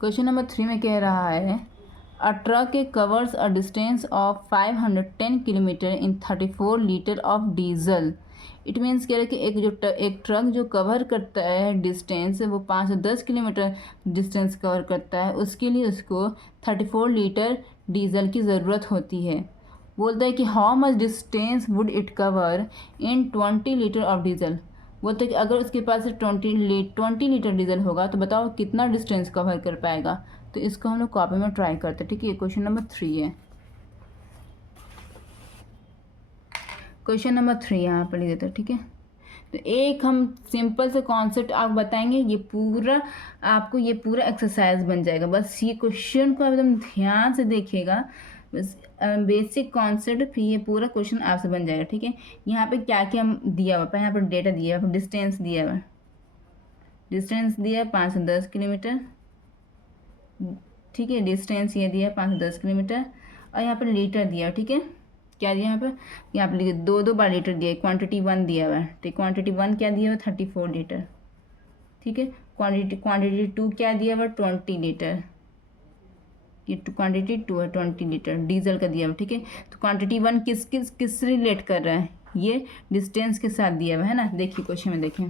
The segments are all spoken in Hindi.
क्वेश्चन नंबर 3 में कह रहा है a truck covers a distance of 510 kilometre in 34 litre of diesel. It means कह रहा है कि एक ट्रक जो कवर करता है डिस्टेंस, वो 510 किलोमीटर डिस्टेंस कवर करता है, उसके लिए उसको 34 लीटर डीजल की ज़रूरत होती है। बोलता है कि how much distance would it cover in 20 litre of diesel. बोलते हैं कि अगर उसके पास 20 लीटर डीजल होगा तो बताओ कितना डिस्टेंस कवर कर पाएगा। तो इसको हम लोग कॉपी में ट्राई करते हैं। ठीक है, ये क्वेश्चन नंबर 3 है। क्वेश्चन नंबर 3 यहाँ पर लिख देते हैं। ठीक है, तो एक हम सिंपल से कॉन्सेप्ट आप बताएंगे, ये पूरा आपको ये पूरा एक्सरसाइज बन जाएगा। बस ये क्वेश्चन को एकदम ध्यान से देखिएगा, बस बेसिक कॉन्सेप्ट, फिर ये पूरा क्वेश्चन आपसे बन जाएगा। ठीक है, यहाँ पे क्या क्या दिया हुआ है, यहाँ पर डेटा दिया हुआ है, डिस्टेंस दिया हुआ है, डिस्टेंस दिया है 510 किलोमीटर। ठीक है, डिस्टेंस ये दिया है 510 किलोमीटर, और यहाँ पर लीटर दिया है। ठीक है, क्या दिया यहाँ पर लिखिए, दो बार लीटर दिया है, क्वांटिटी 1 दिया हुआ है। ठीक, क्वांटिटी 1 क्या दिया हुआ है, 34 लीटर। ठीक है, क्वांटिटी 2 क्या दिया हुआ है, 20 लीटर। ये क्वांटिटी 2 है, 20 लीटर डीजल का दिया हुआ। ठीक है, तो क्वांटिटी 1 किस रिलेट कर रहा है, ये डिस्टेंस के साथ दिया हुआ है ना। देखिए क्वेश्चन में, देखें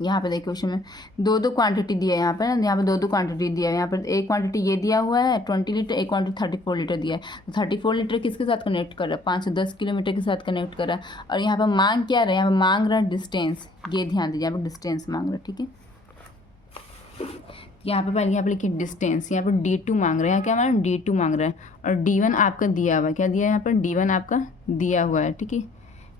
यहाँ पे, देखिए क्वेश्चन में दो क्वांटिटी दिया है यहाँ पर ना, यहाँ पे दो क्वांटिटी दिया है। यहाँ पर एक क्वांटिटी ये दिया हुआ है 20 लीटर, एक क्वांटिटी 34 लीटर दिया है। तो 34 लीटर किसके साथ कनेक्ट कर रहा है, 510 किलोमीटर के साथ कनेक्ट कर रहा है। और यहाँ पर मांग क्या रहा है, यहाँ पर मांग रहा है डिस्टेंस, ये ध्यान दीजिए, यहाँ पर डिस्टेंस मांग रहा है। ठीक है, यहाँ पे पहले यहाँ पे लिखिए डिस्टेंस, यहाँ पर D2 मांग रहा है, यहाँ क्या मांग रहा है, D2 मांग रहा है। और D1 आपका दिया हुआ है, क्या दिया है यहाँ पर, D1 आपका दिया हुआ है। ठीक है,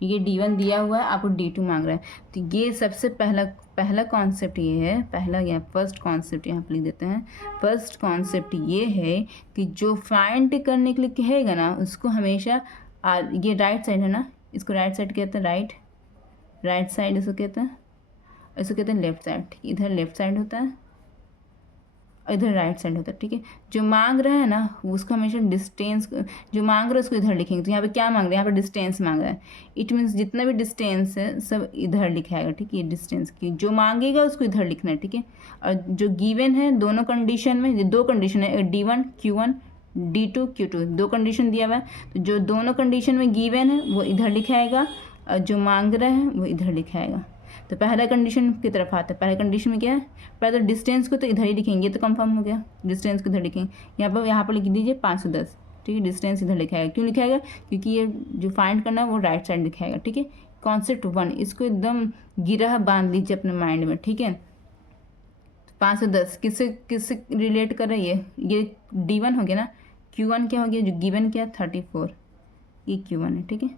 ये D1 दिया हुआ है, आपको D2 मांग रहा है। तो ये सबसे पहला कॉन्सेप्ट ये है, पहला यहाँ फर्स्ट कॉन्सेप्ट यहाँ पर लिख देते हैं। फर्स्ट कॉन्सेप्ट ये है कि जो फाइंड करने के लिए कहेगा ना, उसको हमेशा ये राइट साइड है ना, इसको राइट साइड कहते हैं, राइट साइड इसको कहते हैं, इसको कहते हैं लेफ्ट साइड। इधर लेफ्ट साइड होता है, इधर राइट साइड होता है। ठीक है, जो मांग रहा है ना उसको हमेशा डिस्टेंस, जो मांग रहा है उसको इधर लिखेंगे। तो यहाँ पे क्या मांग रहे हैं, यहाँ पे डिस्टेंस मांग रहा है। इट मीन्स जितना भी डिस्टेंस है सब इधर लिखाएगा। ठीक है, ये डिस्टेंस की जो मांगेगा उसको इधर लिखना है। ठीक है, और जो गिवन है दोनों कंडीशन में, दो कंडीशन है, D1 Q1, D2 Q2, दो कंडीशन दिया हुआ है। तो जो दोनों कंडीशन में गिवन है वो इधर लिखाएगा, और जो मांग रहा है वो इधर लिखाएगा। तो पहला कंडीशन की तरफ आता है। पहला कंडीशन में क्या है, पहले तो डिस्टेंस को तो इधर ही लिखेंगे, ये तो कंफर्म हो गया, डिस्टेंस को इधर लिखेंगे। यहाँ पर लिख दीजिए 510। ठीक है, डिस्टेंस इधर लिखाएगा, क्यों लिखाएगा, क्योंकि ये जो फाइंड करना है वो राइट साइड लिखाएगा। ठीक है, कॉन्सेप्ट 1 इसको एकदम गिरह बांध लीजिए अपने माइंड में। ठीक है, 510 किससे रिलेट कर रही है, ये D1 हो गया ना, Q1 क्या हो गया, जो गिवन क्या 34, ये Q1 है। ठीक है,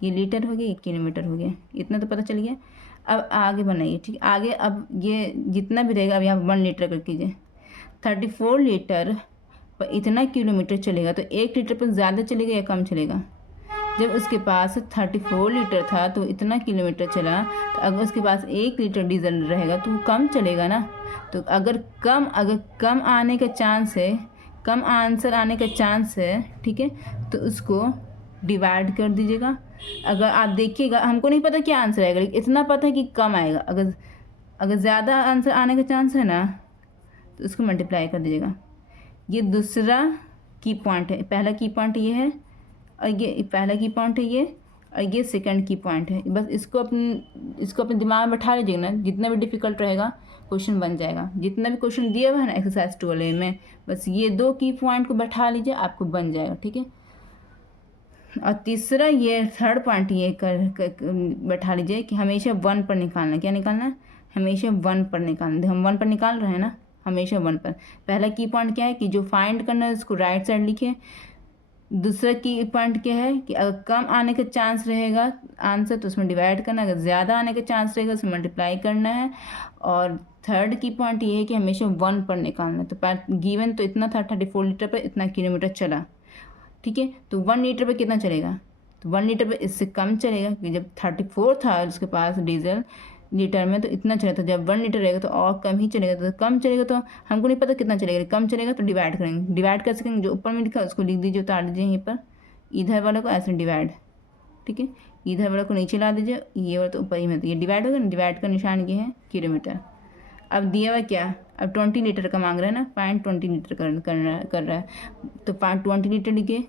ये लीटर हो गया, ये किलोमीटर हो गया, इतना तो पता चल गया। अब आगे बनाइए। ठीक है, आगे अब ये जितना भी रहेगा, अब यहाँ 1 लीटर कर कीजिए। 34 लीटर पर इतना किलोमीटर चलेगा, तो 1 लीटर पर ज़्यादा चलेगा या कम चलेगा। जब उसके पास 34 लीटर था तो इतना किलोमीटर चला, तो अगर उसके पास 1 लीटर डीजल रहेगा तो वो कम चलेगा ना। तो अगर कम आने का चांस है, कम आंसर आने का चांस है, ठीक है, तो उसको डिवाइड कर दीजिएगा। अगर आप देखिएगा, हमको नहीं पता क्या आंसर आएगा, लेकिन इतना पता है कि कम आएगा। अगर ज़्यादा आंसर आने का चांस है ना, तो उसको मल्टीप्लाई कर दीजिएगा। ये दूसरा की पॉइंट है, पहला की पॉइंट ये है, और ये पहला की पॉइंट है ये, और ये सेकंड की पॉइंट है। बस इसको अपने दिमाग में बैठा लीजिएगा ना, जितना भी डिफ़िकल्ट रहेगा क्वेश्चन बन जाएगा। जितना भी क्वेश्चन दिया हुआ है ना एक्सरसाइज 12 में, बस ये 2 की पॉइंट को बैठा लीजिए, आपको बन जाएगा। ठीक है, और तीसरा ये थर्ड पॉइंट ये बैठा लीजिए कि हमेशा 1 पर निकालना। क्या निकालना है, हमेशा 1 पर निकालना। हम 1 पर निकाल रहे हैं ना, हमेशा 1 पर। पहला की पॉइंट क्या है कि जो फाइंड करना है उसको राइट साइड लिखे। दूसरा की पॉइंट क्या है कि अगर कम आने का चांस रहेगा आंसर तो उसमें डिवाइड करना, अगर ज़्यादा आने का चांस रहेगा उसमें मल्टीप्लाई करना है। और थर्ड की पॉइंट ये है कि हमेशा 1 पर निकालना। तो गिवन तो इतना था, 34 लीटर पर इतना किलोमीटर चला। ठीक है, तो 1 लीटर पे कितना चलेगा, तो 1 लीटर पे इससे कम चलेगा, क्योंकि जब 34 था उसके पास डीजल लीटर में तो इतना चला था। जब 1 लीटर रहेगा तो और कम ही चलेगा, तो कम चलेगा तो हमको नहीं पता कितना चलेगा, कम चलेगा तो डिवाइड करेंगे। डिवाइड कर सकेंगे, जो ऊपर में लिखा है उसको लिख दीजिए, उतार दीजिए यहीं पर, इधर वाले को ऐसे डिवाइड। ठीक है, इधर वाले को नीचे ला दीजिए, ये वाला तो ऊपर ही में, तो ये डिवाइड होगा ना, डिवाइड का निशान ये है किलोमीटर। अब दिया हुआ क्या, अब 20 लीटर का मांग रहा है ना, 20 लीटर कर रहा है तो 20 लीटर लिखिए।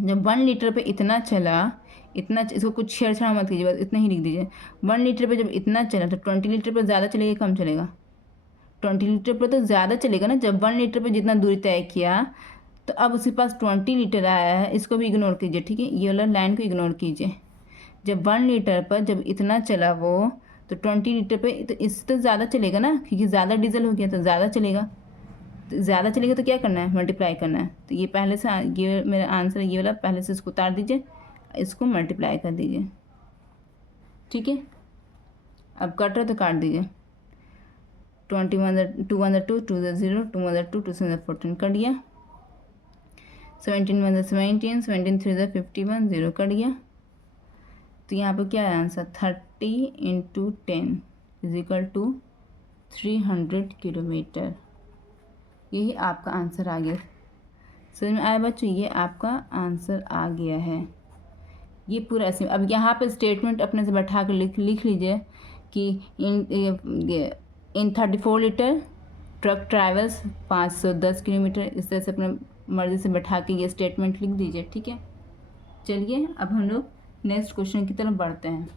जब 1 लीटर पे इतना चला, इतना, इसको कुछ छेड़छाड़ मत कीजिए, बस इतना ही लिख दीजिए। 1 लीटर पे जब इतना चला तो 20 लीटर पे ज़्यादा चलेगा कम चलेगा? 20 लीटर पर तो ज़्यादा चलेगा ना। जब 1 लीटर पे जितना दूरी तय किया तो अब उसके पास 20 लीटर आया है, इसको भी इग्नोर कीजिए, ठीक है, ये वाला लाइन को इग्नोर कीजिए। जब 1 लीटर पर जब इतना चला वो, तो 20 लीटर पे तो इससे तो ज़्यादा चलेगा ना, क्योंकि ज़्यादा डीजल हो गया तो ज़्यादा चलेगा। तो ज़्यादा चलेगा तो क्या करना है, मल्टीप्लाई करना है। तो ये पहले से, ये मेरा आंसर ये वाला, पहले से इसको उतार दीजिए, इसको मल्टीप्लाई कर दीजिए, ठीक है। अब कट रहा तो काट दीजिए। 20 1 2 1 2 2 0 2 1 2 2 7 14 कट गया। 17 1 17 17 3 51 0 कट गया। तो यहाँ पर क्या है आंसर, 30 × 10 = 300 किलोमीटर। यही आपका आंसर आ गया। समझ में आया बच्चों, ये आपका आंसर आ गया है। ये पूरा ऐसे। अब यहाँ पे स्टेटमेंट अपने से बैठा कर लिख लीजिए कि इन 34 लीटर ट्रक ट्रैवल्स 510 किलोमीटर। इस तरह से अपने मर्जी से बैठा के ये स्टेटमेंट लिख दीजिए, ठीक है। चलिए अब हम लोग नेक्स्ट क्वेश्चन की तरफ बढ़ते हैं।